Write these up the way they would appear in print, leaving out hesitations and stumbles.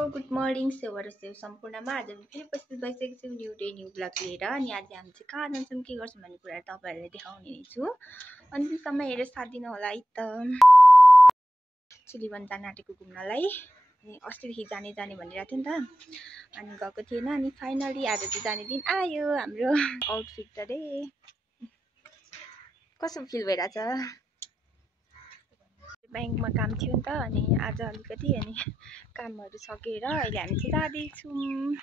Good morning सेवाहरू save सम्पूर्णमा आज फेरि उपस्थित भइसकेको छु न्यू डे न्यू ब्लग लिएर। अनि आज हामी चाहिँ कहाँ जान्छौँ के गर्छौँ भन्ने कुराहरू तपाईँहरूलाई देखाउने छु। अनि समय हेरेर साथ दिनु होला है त। चुलीवन जान आँटेको घुम्नलाई। अनि अस्तिदेखि जाने भनिरहेको थियो नि त, अनि गएको थिएन। अनि फाइनली आज चाहिँ जाने दिन आयो। हाम्रो आउटफिट त रे कस्तो फिल भइरहेछ। ब्याङ्कमा काम थियो नि त, अनि आज अलिकति अनि कामहरू सकेर अहिले हामी चाहिँ जाँदैछौँ।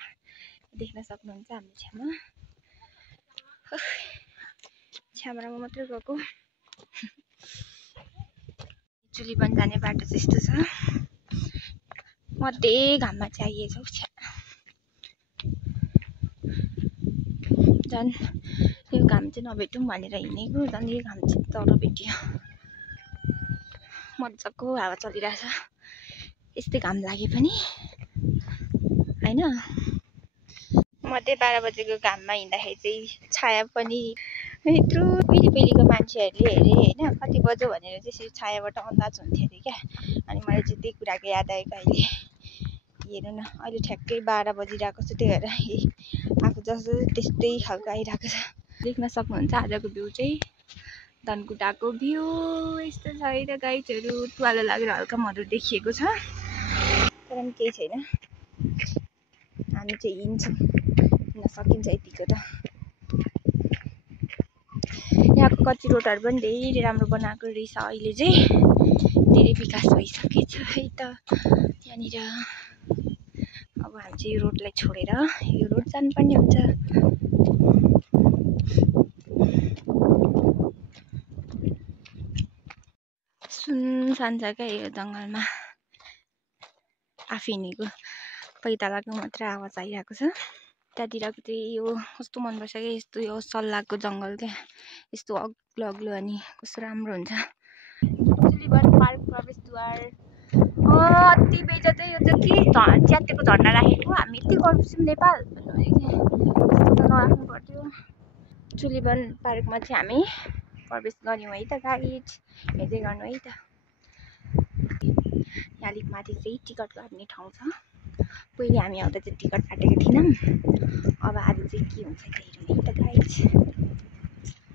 देख्न सक्नुहुन्छ हाम्रो छ्यामामा मात्रै गएको। चुलीवन जाने बाटो चाहिँ यस्तो छ। मध्य घाममा चाहिँ आइएछ हौ छ्या। झन् यो घाम चाहिँ नभेटौँ भनेर हिँडेको, झन् यो घाम चाहिँ तर भेटियो। मजाको हावा चलिरहेछ। यस्तै घाम लागे पनि होइन। मध्य 12 बजेको घाममा हिँड्दाखेरि चाहिँ छाया पनि यत्रो पहिलेको मान्छेहरूले हेरे होइन, कति बज्यो भनेर चाहिँ यसरी छायाबाट अन्दाज हुन्थ्यो अरे क्या। अनि मलाई चाहिँ त्यही कुराको याद आएको अहिले। हेर्नु न अहिले ठ्याक्कै 12 बजिरहेको छ, त्यही भएर आफू जस्तो त्यस्तै खालको आइरहेको छ। देख्न सक्नुहुन्छ आजको भ्यू चाहिँ धनकुटाको भ्यू यस्तो छ है त। गाइडहरू तुवालो लागेर हल्का मधुर देखिएको छ, तर पनि केही छैन। हामी चाहिँ हिँड्छौँ, हिँड्न सकिन्छ यतिको त। यहाँको कच्ची रोडहरू पनि धेरै राम्रो बनाएको रहेछ। अहिले चाहिँ धेरै विकास भइसकेछ है त यहाँनिर। अब हामी चाहिँ यो रोडलाई छोडेर यो रोड जानुपर्ने हुन्छ। सुनसान छ क्या यो जङ्गलमा। आफै हिँडेको पैतालाको मात्र आवाज आइरहेको छ। त्यहाँतिरको चाहिँ यो कस्तो मनपर्छ क्या, यस्तो यो सल्लाहको जङ्गल क्या, यस्तो अग्लो अग्लो अनि कस्तो राम्रो हुन्छ। चुलीवन पार्क प्रवेशद्वार। अति बेजा चाहिँ यो चाहिँ के च्यातेको झन्डा राखेको। हामी यति गर्छौँ नेपाल यस्तो त नराख्नु पर्थ्यो। चुलीवन पार्कमा चाहिँ हामी प्रवेश गऱ्यौँ है त गाइड, हेर्दै गर्नु है त। यहाँ अलिक माथि चाहिँ टिकट काट्ने ठाउँ छ। पहिले हामी आउँदा चाहिँ टिकट काटेको थिएनौँ। अब आज चाहिँ के हुन्छ हेरौँ है त गाइड।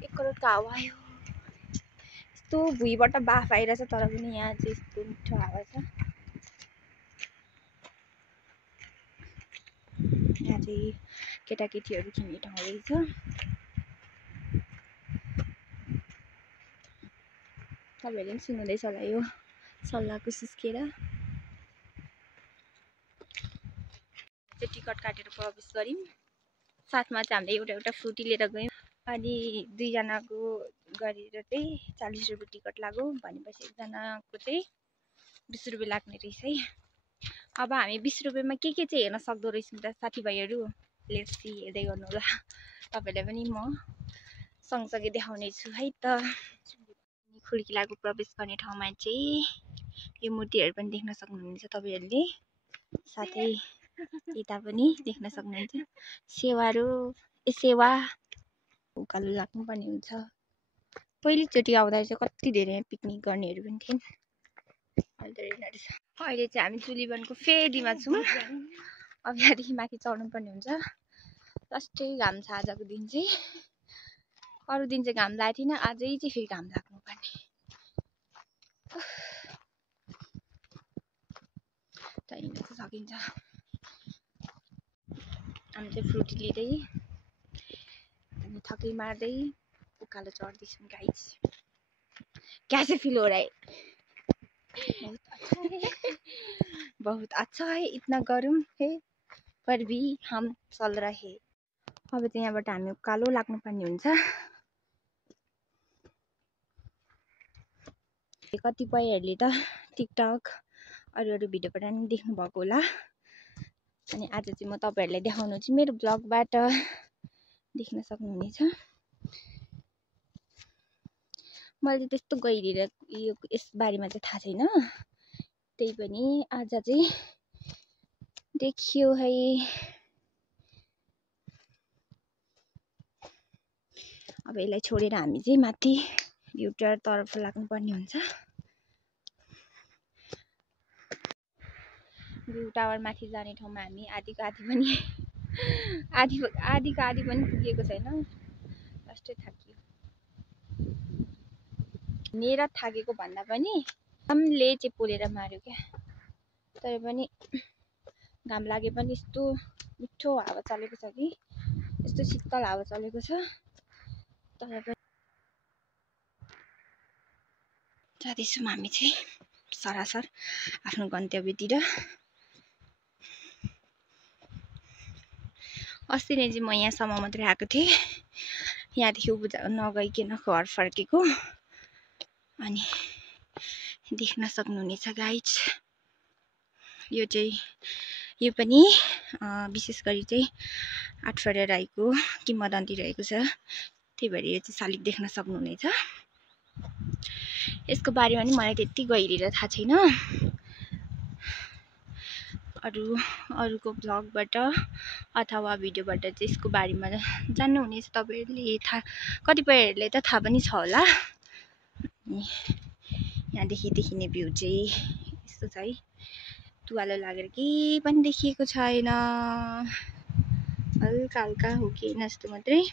1 करोडको हावा आयो। यस्तो भुइँबाट बाफ आइरहेछ, तर पनि यहाँ चाहिँ यस्तो मिठो हावा छ। यहाँ चाहिँ केटाकेटीहरू खेल्ने ठाउँ रहेछ। तपाईँहरूले पनि सुन्नुहुँदैछ होला यो सल्लाहको सुस्केर। टिकट काटेर प्रवेश गऱ्यौँ। साथमा चाहिँ हामीले एउटा एउटा फ्रुटी लिएर गयौँ। अनि 2 जनाको गरेर चाहिँ 40 रुपियाँ टिकट लाग्यो। भनेपछि एकजनाको चाहिँ 20 रुपियाँ लाग्ने रहेछ है। अब हामी 20 रुपियाँमा के चाहिँ हेर्न सक्दो रहेछौँ त साथीभाइहरू। लेट्स सी, हेर्दै गर्नु होला। तपाईँलाई पनि म सँगसँगै देखाउने छु है त। खुड्किलाको प्रवेश गर्ने ठाउँमा चाहिँ यो मूर्तिहरू पनि देख्न सक्नुहुन्छ तपाईँहरूले। साथै यता पनि देख्न सक्नुहुन्छ सेवाहरू। सेवा उकालो लाग्नुपर्ने हुन्छ। पहिलोचोटि आउँदा चाहिँ कति धेरै पिकनिक गर्नेहरू पनि थिए। अहिले चाहिँ हामी चुलीवनको फेदीमा छौँ। अब यहाँदेखि माथि चढ्नुपर्ने हुन्छ। लास्टै घाम छ आजको दिन चाहिँ। अरू दिन चाहिँ घाम लागेको थिएन, आजै चाहिँ फेरि घाम लाग्नुपर्ने। त हिँड्न चाहिँ सकिन्छ। हामी चाहिँ फ्रुटी लिँदै अनि थकै मार्दै उकालो चढ्दैछौँ गाइस। कैसे फील हो रहा है? बहुत अच्छा है। इतना गर्म है पर भी हम चल रहे। अब चाहिँ यहाँबाट हामी उकालो लाग्नुपर्ने हुन्छ। कतिपयहरूले त टिकटक अरू भिडियोबाट पनि देख्नु भएको होला। अनि आज चाहिँ म तपाईँहरूलाई देखाउनु चाहिँ मेरो ब्लगबाट देख्न सक्नुहुनेछ। मैले त्यस्तो गहिरेर यो यस बारेमा चाहिँ थाहा छैन, त्यही पनि आज चाहिँ देखियो है। अब यसलाई छोडेर हामी चाहिँ माथि एउटा तर्फ लाग्नुपर्ने हुन्छ। भ्यू टावर माथि जाने ठाउँमा हामी आधीको आधी पनि पुगेको छैन। लास्टै थाकियो। नेरा थाकेको भन्दा पनि घामले चाहिँ पोलेर मार्यो क्या। तर पनि घाम लागे पनि यस्तो मिठो हावा चलेको छ कि, यस्तो शीतल हावा चलेको छ। तर पनि जाँदैछौँ हामी चाहिँ सरासर आफ्नो गन्तव्यतिर। अस्ति नै चाहिँ म यहाँसम्म मात्रै आएको थिएँ, यहाँदेखि उता नगइकन घर फर्केको। अनि देख्न सक्नुहुनेछ गाइज, यो पनि विशेष गरी चाहिँ आठफरे राईको किम्वदन्ती रहेको छ। त्यही भएर यो चाहिँ शालिग देख्न सक्नुहुनेछ। यसको बारेमा नि मलाई त्यति गहिरेर थाहा छैन। अरूको ब्लगबाट अथवा भिडियोबाट चाहिँ यसको बारेमा जान्नुहुनेछ तपाईहरुले। कतिपयहरूले त थाहा पनि छ होला। यहाँदेखि देखिने भ्यू चाहिँ यस्तो छ है। तुवालो लागेर केही पनि देखिएको छैन, हल्का हल्का हो कि जस्तो मात्रै।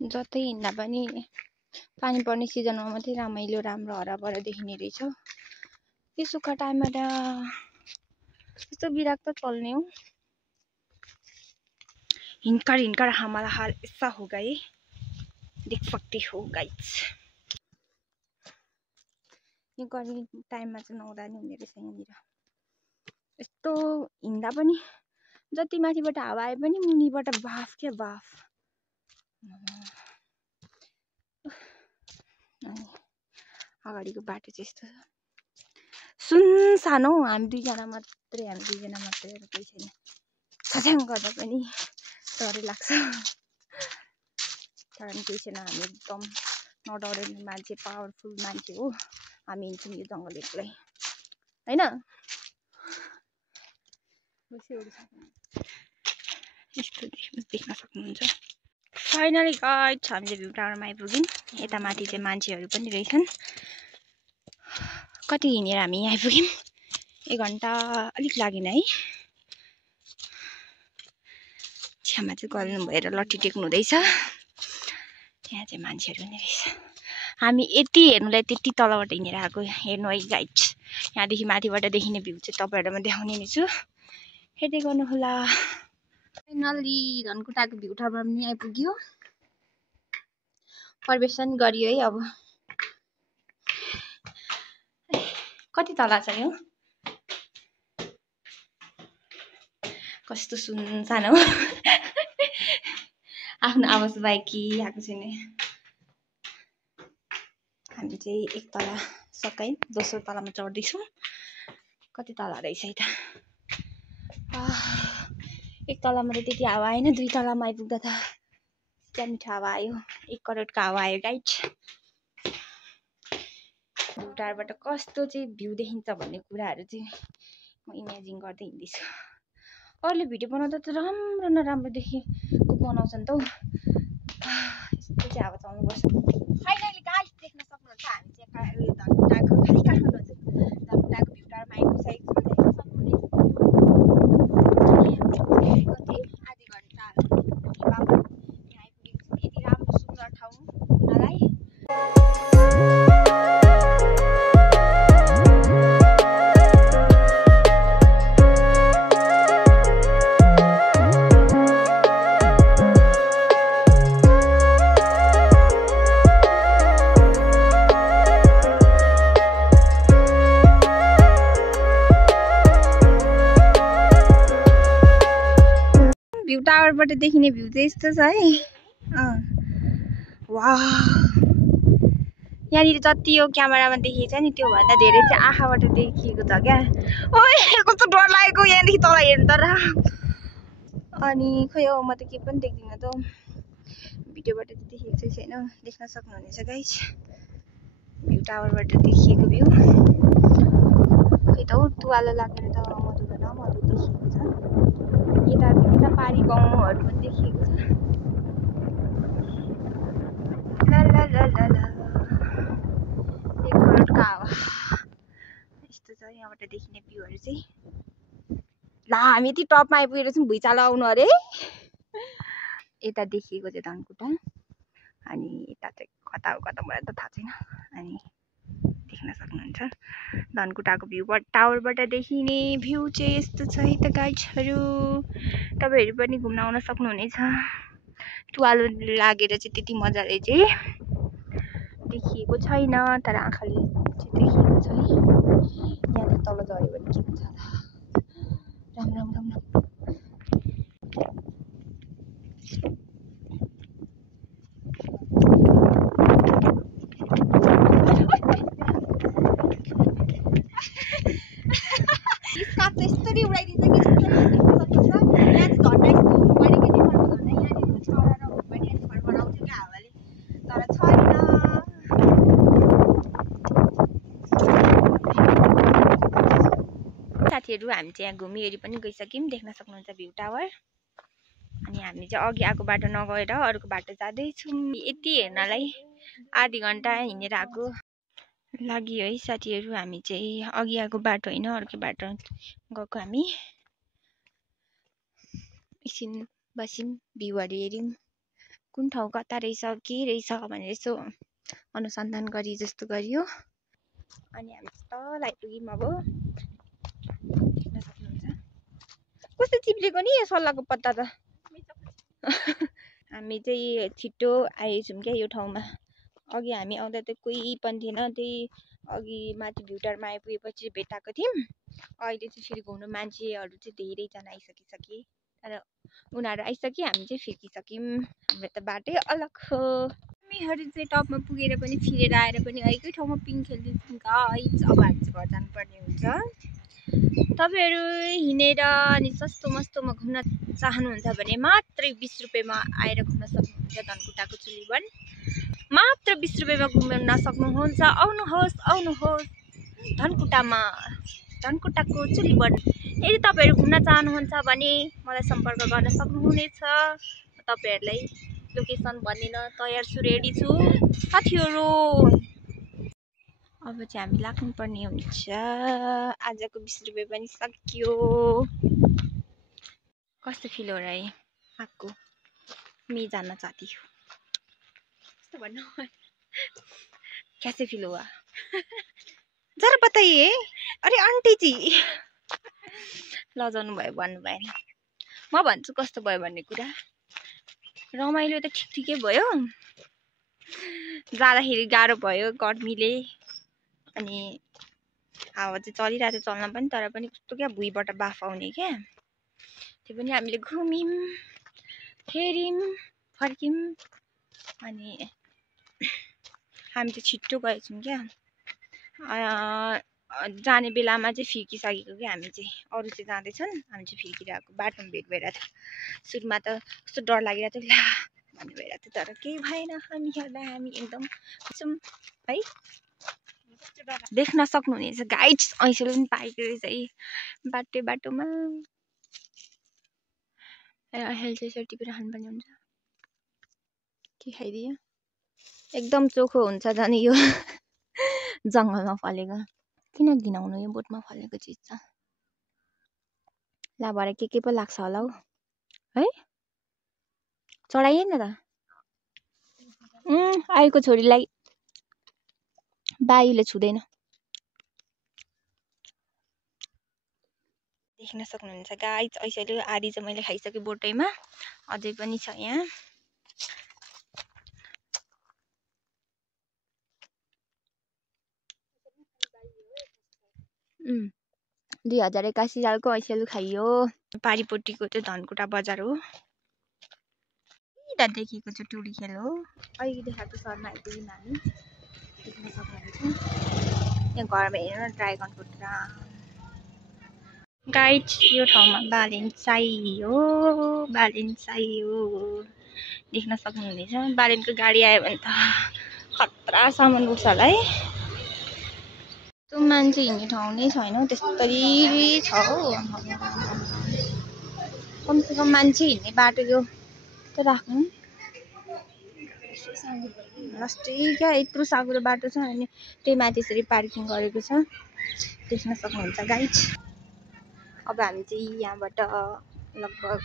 जतै हिँड्दा पनि पानी पर्ने सिजनमा मात्रै रमाइलो राम्रो हराभरा देखिने रहेछ। यो सुक्खा टाइममा त यस्तो बिराक्तो चल्ने हो। हिनकर हमारा हाल ऐसा हो गए, देख सकते हो गाइज। यो गर्मी टाइममा चाहिँ नहुँदा नि हुने रहेछ यहाँनिर। यस्तो हिँड्दा पनि जति माथिबाट हावा आए पनि मुनिबाट बाफ क्या बाफ। अगाडिको बाटो चाहिँ यस्तो सुनसान हो। हामी दुईजना मात्रै केही छैन। छ्याङ गर्दा पनि डरै लाग्छ। कारण केही छैन, हामी एकदम नडराउने मान्छे, पावरफुल मान्छे हो। हामी हिँड्छौँ यो जङ्गल एक्लै होइन। यस्तो देख्न सक्नुहुन्छ। फाइनली गाइज हामीले भ्यू टावरमा आइपुग्यौँ। यता माथि चाहिँ मान्छेहरू पनि रहेछन्। कति हिँडेर हामी यहाँ आइपुग्यौँ? 1 घन्टा अलिक लागेन है। छ्यामा चाहिँ गल्नु भएर लट्ठी टेक्नु हुँदैछ। यहाँ चाहिँ मान्छेहरू नि रहेछ। हामी यति हेर्नुलाई त्यति तलबाट हिँडेर आएको। हेर्नु है गाइज, यहाँदेखि माथिबाट देखिने भ्यू चाहिँ तपाईँहरूलाई म देखाउने नै छु। हेर्दै गर्नुहोला। फाइनली धनकुटाको भ्यू टावरमा पनि आइपुग्यो। प्रवेश पनि गरियो है। अब कति तला छ यो? कस्तो सुनसान हो। आफ्नो आवाज बाहेक कि आएको छैन। हामी चाहिँ 1 तला सकायौँ, दोस्रो तलामा चढ्दैछौँ। कति तला रहेछ है त? 1 तलामा त त्यति हावा आएन, 2 तलामा आइपुग्दा त क्या मिठो हावा आयो। 1 करोडको हावा आयो गाइज। भ्यू टावरबाट कस्तो चाहिँ भ्यू देखिन्छ भन्ने कुराहरू चाहिँ म इमेजिन गर्दै हिँड्दैछु। अरूले भिडियो बनाउँदा त राम्रो नराम्रो देखेको बनाउँछन् त हौ। यस्तो चाहिँ हावा चल्नुपर्छ। फाइनली गाइज देख्न सक्नुहुन्छ हामी चाहिँ धनकुटाको भ्यू टावरमा आइपुगिसकेको छौँ। देख्न सक्नुहुनेछ कति आधी घन्टा बापत यहाँ आइपुगेको छौँ। यति राम्रो सुन्दर ठाउँ हुनलाई। भ्यू टावरबाट देखिने भ्यू चाहिँ यस्तो छ है। वाह, यहाँनिर जति यो क्यामेरामा देखिएको छ नि त्यो भन्दा धेरै चाहिँ आँखाबाट देखिएको छ क्या। ओए कस्तो डर लागेको यहाँदेखि तल हेर्नु तर। अनि खोइ हो, म त के पनि देख्दिनँ त। भिडियोबाट चाहिँ देखेको चाहिँ छैन। देख्न सक्नुहुनेछ गाइज भ्यू टावरबाट देखिएको भ्यू। खोइ त हौ, तुवालो लागेर त मधुरो न मधुरो देखिएको छ। यता पारी गाउँहरू पनि देखिएको छ। ल ल ल ल ल 1 करोडको हावा। छ यहाँबाट देखिने भ्यूहरू चाहिँ। ला हामी यति टपमा आइपुगेर चाहिँ भुइँचालो आउनु अरे। यता देखिएको चाहिँ धनकुटा अनि यता चाहिँ कता हो कता मलाई त थाहा छैन। अनि देख्न सक्नुहुन्छ धनकुटाको भ्यूबाट टावरबाट देखिने भ्यू चाहिँ यस्तो छ है त गाइजहरू। तपाईँहरू पनि घुम्न आउन सक्नुहुनेछ। तुवालो लागेर चाहिँ त्यति मजाले चाहिँ देखिएको छैन तर आँखाले चाहिँ देखिएको छ है। यहाँ तल झऱ्यो भने के हुन्छ राम राम राम राम। यस्तरी उडाइदिन्छ कि यहाँ झन्डा यस्तो हुनुपर्ने कि नेपालको झन्डा यहाँनिर छरा र हुनुपर्ने अनि फडफडाउँथ्यो क्या हावाले तर छैन। साथीहरू हामी चाहिँ यहाँ घुमिवरि पनि गइसक्यौँ। देख्न सक्नुहुन्छ भ्यू टावर। अनि हामी चाहिँ अघि आएको बाटो नगएर अर्को बाटो जाँदैछौँ। यति हेर्नलाई आधी घन्टा हिँडेर आएको लागि है साथीहरू। हामी चाहिँ अघि आएको बाटो होइन अर्को बाटो गएको। हामी एकछिन बस्यौँ भ्यूहरू हेऱ्यौँ कुन ठाउँ कता रहेछ के रहेछ भनेर यसो अनुसन्धान गरी जस्तो गरियो। अनि हामी तल आइपुग्यौँ। अब देख्न सक्नुहुन्छ कस्तो चिप्लेको नि यो सल्लाहको पत्ता त। हामी चाहिँ छिटो आएछौँ क्या यो ठाउँमा। अघि हामी आउँदा त कोही पनि थिएन। त्यही अघि माथि भ्यूटारमा आइपुगेपछि भेटाएको थियौँ। अहिले चाहिँ फेरि घुम्नु मान्छेहरू चाहिँ धेरैजना आइसकिसके तर उनीहरू आइसके हामी चाहिँ फर्किसक्यौँ। हाम्रो त बाटै अलग हो। हामीहरू चाहिँ टपमा पुगेर पनि फिरेर आएर पनि एकै ठाउँमा पिङ खेल्दैछौँ गाइस। अब हामी चाहिँ घर जानुपर्ने हुन्छ। तपाईँहरू हिँडेर अनि सस्तो मस्तोमा घुम्न चाहनुहुन्छ भने मात्रै 20 रुपियाँमा आएर घुम्न सक्नुहुन्छ। धनकुटाको चुलीवन मात्र 20 रुपियाँमा घुम्न सक्नुहुन्छ। आउनुहोस् आउनुहोस् धनकुटामा धनकुटाको चुलीवन। यदि तपाईँहरू घुम्न चाहनुहुन्छ भने मलाई सम्पर्क गर्न सक्नुहुनेछ। तपाईँहरूलाई लोकेसन भनिदिन तयार छु, रेडी छु साथीहरू। अब चाहिँ हामी लाग्नुपर्ने हुन्छ। आजको 20 रुपियाँ पनि सकियो। कस्तो फिल हो र है आपको? मैं जानना चाहती हूँ। कस्तो भन्नु कैसे फिल हुआ जरा बताइए। अरे आन्टी जी लजाउनु भयो भन्नु भएन। म भन्छु कस्तो भयो भन्ने कुरा। रमाइलो त ठिकै भयो। जाँदाखेरि गाह्रो भयो गर्मीले अनि हावा चाहिँ चलिरहेको थियो चल्न पनि तर पनि कस्तो क्या भुइँबाट बाफ आउने क्या। त्यो पनि हामीले घुम्यौँ हेऱ्यौँ फर्क्यौँ। अनि हामी चाहिँ छिट्टो गएछौँ क्या। जाने बेलामा चाहिँ फर्किसकेको क्या हामी चाहिँ। अरू चाहिँ जाँदैछन् हामी चाहिँ फर्किरहेको। बाटोमा भेट भइरहेको थियो। सुरुमा त कस्तो डर लागिरहेको थियो ला भन्ने भइरहेको थियो तर केही भएन। हामी एकदम छौँ है। देख्न सक्नुहुनेछ गाइड्स ऐसेले पनि पाएको रहेछ है बाटोमा। अहिले चाहिँ यसरी टिपेर खानुपर्ने हुन्छ। के खाइदियो एकदम चोखो हुन्छ झन् यो जङ्गलमा फलेको। किन घिनाउनु यो बोटमा फलेको चिज छ। ला भरे के पो लाग्छ होला हौ है। चढाइए न त। आएको छोरीलाई बायुले छुँदैन। देख्न सक्नुहुन्छ गाइस ऐसेले आधी चाहिँ मैले खाइसकेँ बोटैमा अझै पनि छ यहाँ। 2081 सालको ऐसेलु खाइयो। पारिपट्टिको चाहिँ धनकुटा बजार हो। यता देखेको चाहिँ टुरी खेल हो। अहिले देखाएको सहरमा आइपुग्यौँ हामी। देख्न सक्नुहुन्छ यहाँ घरमा हेर्नु ड्रागन फ्रुट र गाइड्स यो ठाउँमा बालेनसाई हो। देख्न सक्नुहुनेछ। बालेनको गाडी आयो भने त खतरा सामान उठ्छ होला है। त्यो मान्छे हिँड्ने ठाउँ नै छैन त्यस्तरी छ हौ। कमसेकम मान्छे हिँड्ने बाटो यो त राख्नु। लास्टै क्या यत्रो साँघुरो बाटो छ अनि त्यही माथि यसरी पार्किङ गरेको छ देख्न सक्नुहुन्छ गाइज। अब हामी चाहिँ यहाँबाट लगभग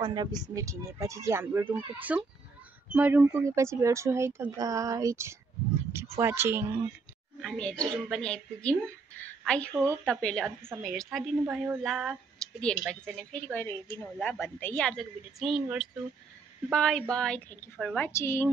15-20 मिनट हिँडेपछि चाहिँ हाम्रो रुम पुग्छौँ। म रुम पुगेपछि भेट्छु है त गाइज। Keep watching. हामीहरू चाहिँ रुम पनि आइपुग्यौँ। आई होप तपाईँहरूले अन्तसम्म हेरसाथ दिनुभयो होला। यदि हेर्नुभएको छैन फेरि गएर हेरिदिनु होला भन्दै आजको भिडियो चाहिँ यहीँ गर्छु। Bye bye, thank you for watching.